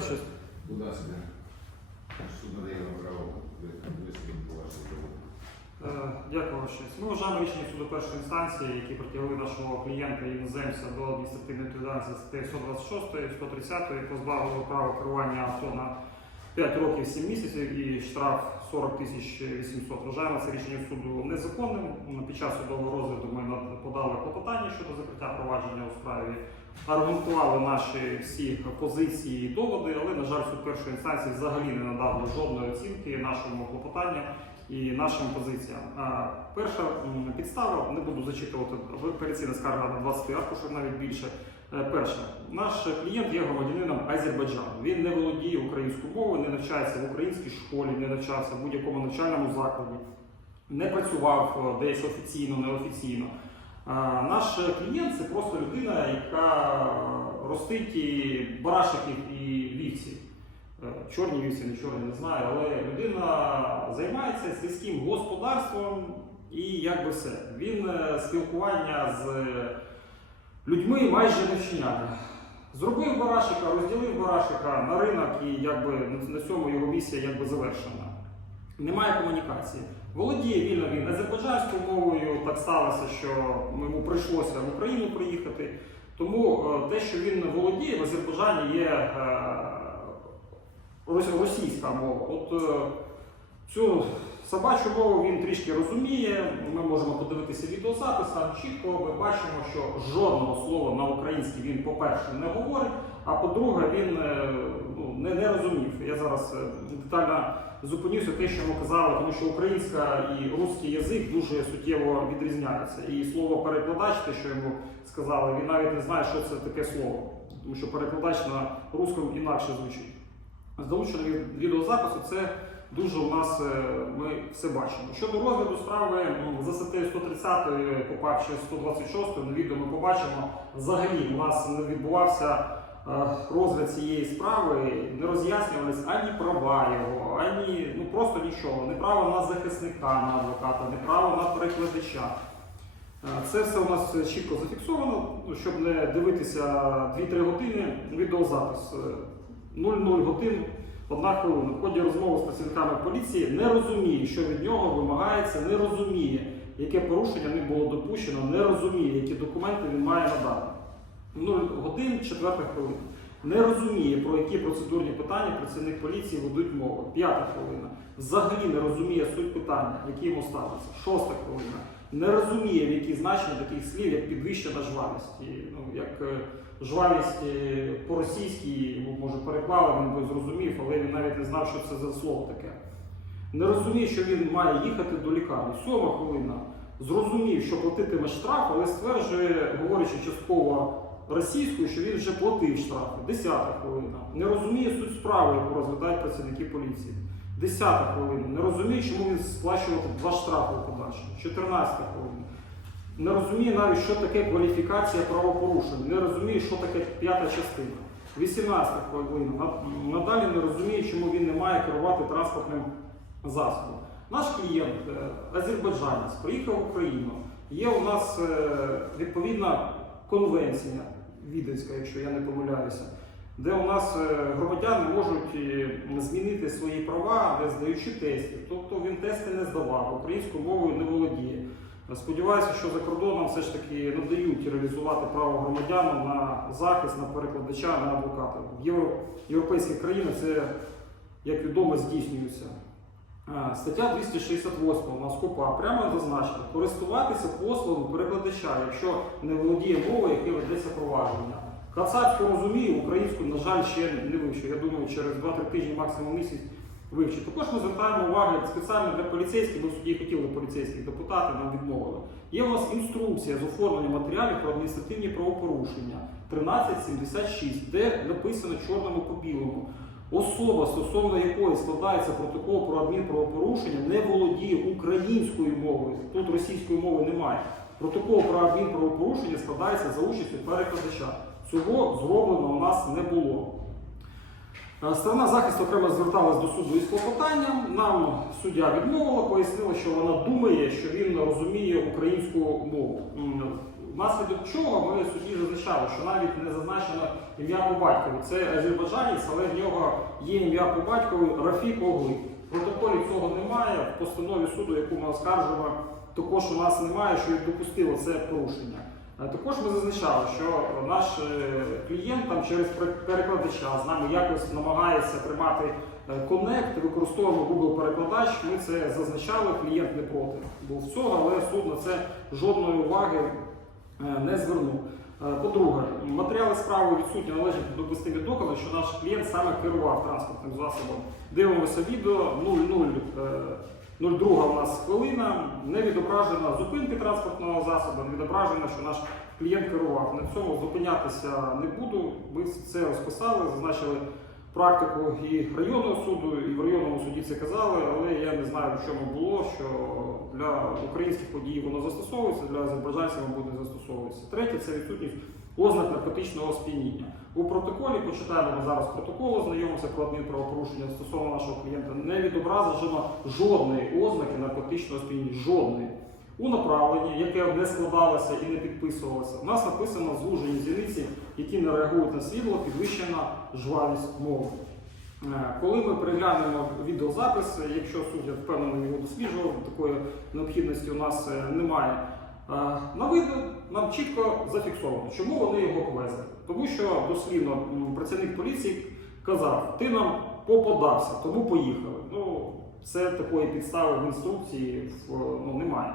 Щось. Будь ласка, суд надає вам право висловити вашу. Е, Дякую. Ми вважаємо рішення суду першої інстанції, які притягли нашого клієнта іноземця до адміністративної відповідальності за статтею 126, 130, позбавили права керування авто на 5 років 7 місяців і штраф 40 тисяч 800. Вважаємо це рішення суду незаконним. Під час судового розгляду ми подали клопотання щодо закриття провадження у справі. Аргументували наші всі позиції і доводи, але, на жаль, суд першої інстанції взагалі не надав жодної оцінки нашому клопотанню і нашим позиціям. Перша підстава, не буду зачитувати апеляційна скарга на 20 аркушів, навіть більше. Е, Перше, наш клієнт є громадянином Азербайджану. Він не володіє українською мовою, не навчається в українській школі, не навчався в будь-якому навчальному закладі, не працював е, десь офіційно, неофіційно. Наш клієнт це просто людина, яка ростить і барашиків і вівці. Е, Чорні вівці, не чорні, не знаю, але людина займається сільським господарством і якби все. Він е, спілкування з людьми майже не вчиняє. Зробив барашика, розділив барашика на ринок і якби на цьому його місія якби завершена. Немає комунікації. Володіє вільно він азербайджанською мовою. Так сталося, що йому прийшлося в Україну приїхати. Тому е, те, що він володіє в Азербайджані, є е, російська мова. От е, цю собачу мову він трішки розуміє. Ми можемо подивитися відеозапис, там чітко ми бачимо, що жодного слова на українській він, по-перше, не говорить, а по-друге, він е, ну, не, не розумів. Я зараз е, детально зупинюся те, що ми казали, тому що українська і русський язик дуже суттєво відрізняються. І слово перекладач, те, що йому сказали, він навіть не знає, що це таке слово, тому що перекладач на русскому інакше звучить. З від- відеозапису це дуже у нас е, ми все бачимо. Щодо розгляду справи м, за статтею 130, попавши 126, на відео ми побачимо, взагалі у нас не відбувався е, розгляд цієї справи, не роз'яснювались ані права його, ані ну просто нічого. Не право на захисника, на адвоката, не право на перекладача. Е, Це все у нас чітко зафіксовано, ну, щоб не дивитися 2-3 години відеозапис. Е, 00 годин, одна хвилина. В ході розмови з працівниками поліції не розуміє, що від нього вимагається, не розуміє, яке порушення ним було допущено, не розуміє, які документи він має надати. 0 годин, 4 хвилина. Не розуміє, про які процедурні питання працівник поліції ведуть мову. П'ята хвилина. Взагалі не розуміє суть питання, які йому ставиться. Шоста хвилина. Не розуміє, в які значення таких слів, як підвищена жвавість. І, ну, як е, жвавість е, по-російськи, може переклали, він би зрозумів, але він навіть не знав, що це за слово таке. Не розуміє, що він має їхати до лікарні. Сьома хвилина. Зрозумів, що платитиме штраф, але стверджує, говорячи частково російською, що він вже платив штрафи. Десята хвилина. Не розуміє суть справи, яку розглядають працівники поліції. Десята хвилина. Не розуміє, чому він сплачував два штрафи в подальшому. 14 хвилина. Не розуміє навіть, що таке кваліфікація правопорушень. Не розуміє, що таке п'ята частина. 18 хвилина. Надалі не розуміє, чому він не має керувати транспортним засобом. Наш клієнт, е, азербайджанець, приїхав в Україну. Є у нас е, відповідна конвенція віденська, якщо я не помиляюся, де у нас е, громадяни можуть змінити свої права, не здаючи тестів. Тобто він тести не здавав, українською мовою не володіє. Сподіваюся, що за кордоном все ж таки надають реалізувати право громадянам на захист, на перекладача, на адвоката. В європейських країнах це, як відомо, здійснюється. Стаття 268 у нас КУПА прямо зазначена користуватися послугами перекладача, якщо не володіє мовою, яке ведеться провадження. Кацапську розумію, українську, на жаль, ще не вивчив. Я думаю, через 2-3 тижні, максимум місяць вивчить. Також ми звертаємо увагу спеціально для поліцейських, ми в суді хотіли поліцейських депутати, нам відмовили. Є у нас інструкція з оформлення матеріалів про адміністративні правопорушення 1376, де написано чорному по білому. Особа, стосовно якої складається протокол про адмінправопорушення, не володіє українською мовою. Тут російської мови немає. Протокол про адмінправопорушення складається за участю перекладача. Цього зроблено у нас не було. Сторона захисту окремо зверталась до суду із клопотанням. Нам суддя відмовила, пояснила, що вона думає, що він розуміє українську мову. Внаслідок чого ми в суді зазначали, що навіть не зазначено ім'я по батькові. Це азербайджанець, але в нього є ім'я по батькові Рафік Огли. В протоколі цього немає. В постанові суду, яку ми оскаржуємо, також у нас немає, що і допустило це порушення. Е, Також ми зазначали, що наш е, клієнт там через пер- перекладача з нами якось намагається тримати е, коннект, використовуємо Google перекладач. Ми це зазначали, клієнт не проти був цього, але суд на це жодної уваги не звернув. По-друге, матеріали справи відсутні належать допустимі докази, що наш клієнт саме керував транспортним засобом. Дивимося відео 00. Е, 02 у нас хвилина, не відображена зупинки транспортного засобу, не відображено, що наш клієнт керував. На цьому зупинятися не буду. Ми це розписали, зазначили практику і районного суду, і в районному суді це казали, але я не знаю, в чому було, що для українських подій воно застосовується, для азербайджанців воно буде застосовуватися. Третє це відсутність ознак наркотичного сп'яніння. У протоколі почитаємо ми зараз протокол, ознайомимося про адмінправопорушення стосовно нашого клієнта. Не відображено жодної ознаки наркотичного сп'яніння. Жодної. У направленні, яке не складалося і не підписувалося, у нас написано звужені зіниці, які не реагують на світло, підвищена жвавість мови. Е, Коли ми переглянемо відеозапис, якщо суд, я впевнений, його досліджував, такої необхідності у нас е, немає. На відео нам чітко зафіксовано, чому вони його повезли. Тому що дослівно працівник поліції казав, ти нам попадався, тому поїхали. Ну, це такої підстави в інструкції ну, немає.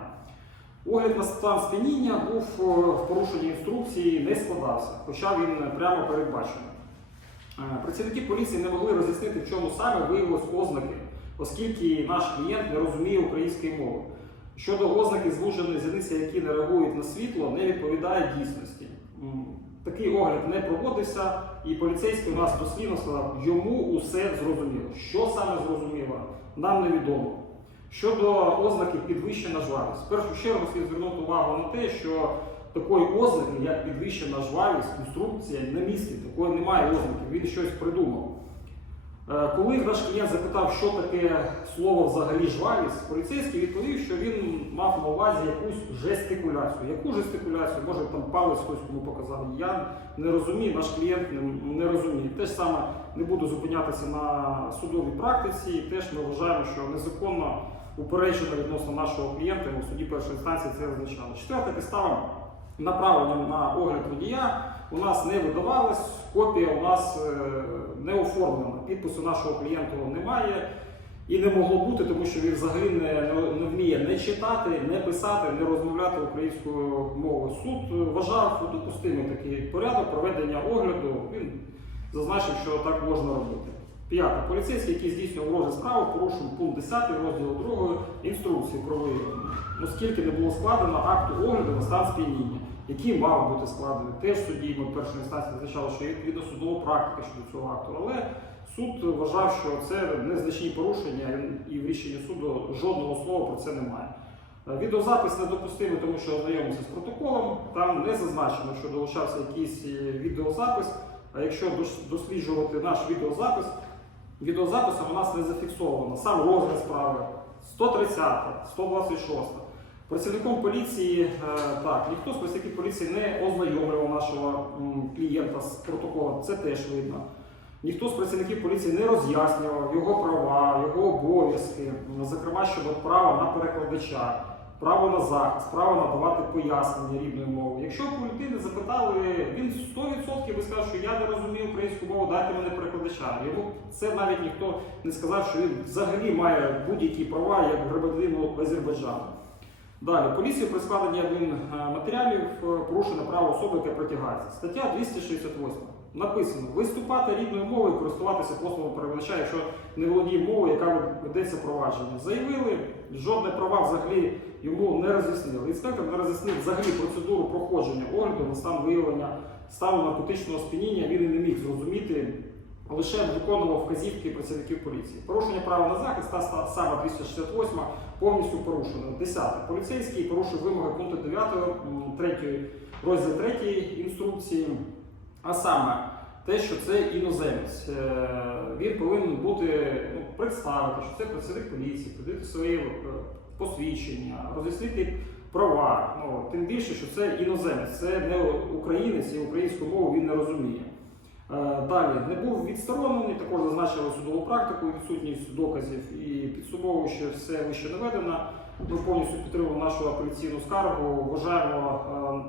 Огляд на стан сп'яніння був е, в порушенні інструкції, не складався, хоча він прямо передбачений. Е, Працівники поліції не могли роз'яснити, в чому саме виявилось ознаки, оскільки наш клієнт не розуміє української мови. Щодо ознаки звуженої зіниці, які не реагують на світло, не відповідає дійсності. Такий огляд не проводився, і поліцейський у нас дослівно сказав, йому усе зрозуміло. Що саме зрозуміло, нам невідомо. Щодо ознаки підвищена жвавість, в першу чергу слід звернути увагу на те, що такої ознаки, як підвищена жвавість, інструкція не містить, такої немає ознаки, він щось придумав. Е, Коли наш клієнт запитав, що таке слово взагалі жвавість, поліцейський відповів, що він мав на увазі якусь жестикуляцію. Яку жестикуляцію? Може там палець хтось кому показав. Я не розумію, наш клієнт не, не розуміє. Те ж саме не буду зупинятися на судовій практиці. Теж ми вважаємо, що незаконно упереджено відносно нашого клієнта і у суді першої інстанції це означало. Четверта підстава направлення на огляд водія у нас не видавалось, копія у нас е, не оформлена. Підпису нашого клієнта немає і не могло бути, тому що він взагалі не, не, вміє не читати, не писати, не розмовляти українською мовою. Суд е, вважав допустимий такий порядок проведення огляду. Він зазначив, що так можна робити. П'яте. Поліцейський, який здійснював розгляд справи, порушив пункт 10 розділу 2 інструкції про виявлення, оскільки не було складено акту огляду на стан сп'яніння, який мав бути складений. Теж в суді ми в першій інстанції зазначали, що є відповідно судова практика щодо цього акту. Але суд вважав, що це незначні порушення, і в рішенні суду жодного слова про це немає. Е, Відеозапис недопустимий, тому що ознайомився з протоколом. Там не зазначено, що долучався якийсь е, відеозапис. А якщо досліджувати наш відеозапис, відеозаписом у нас не зафіксовано сам розгляд справи 130, 126. Працівником поліції, е, так, ніхто з працівників поліції не ознайомлював нашого клієнта з протоколом, це теж видно. Ніхто з працівників поліції не роз'яснював його права, його обов'язки, зокрема щодо права на перекладача, право на захист, право надавати пояснення рідною мовою. Якщо б людини запитали, він 100% би сказав, що я не розумію українську мову, дайте мене перекладача. Йому це навіть ніхто не сказав, що він взагалі має будь-які права як громадянину Азербайджану. Далі, поліцію при складенні адмінматеріалів е, порушено право особи, яке притягається. Стаття 268. Написано виступати рідною мовою, користуватися послугами перекладача, якщо не володіє мовою, яка ведеться провадження. Заявили, жодне права взагалі йому не роз'яснили. Інспектор не роз'яснив взагалі процедуру проходження огляду на стан виявлення стану наркотичного сп'яніння. Він і не міг зрозуміти, лише виконував вказівки працівників поліції. Порушення права на захист та саме 268 повністю порушено. Десяте. Поліцейський порушив вимоги пункту 9 3, розділ 3 інструкції, а саме те, що це іноземець. Е, Він повинен бути ну, представити, що це працівник поліції, придати своє е, посвідчення, роз'яснити права. Ну тим більше, що це іноземець, це не українець і українську мову він не розуміє. Е, Далі не був відсторонений, також зазначили судову практику, відсутність доказів і підсумовуючи все вище наведено. Ми повністю підтримуємо нашу апеляційну скаргу. Вважаємо,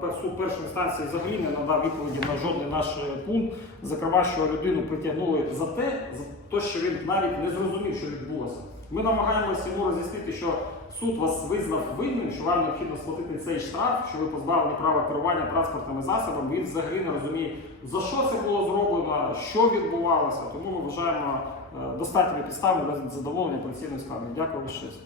е, суд першої інстанції взагалі не надав відповіді на жодний наш пункт. Зокрема, що людину притягнули за те, те, що він навіть не зрозумів, що відбулося. Ми намагаємося йому роз'яснити, що суд вас визнав винним, що вам необхідно сплатити цей штраф, що ви позбавлені права керування транспортними засобами. Він взагалі не розуміє, за що це було зроблено, що відбувалося. Тому ми вважаємо е, достатніми підставами для задоволення пенсійної скарги. Дякую, честь.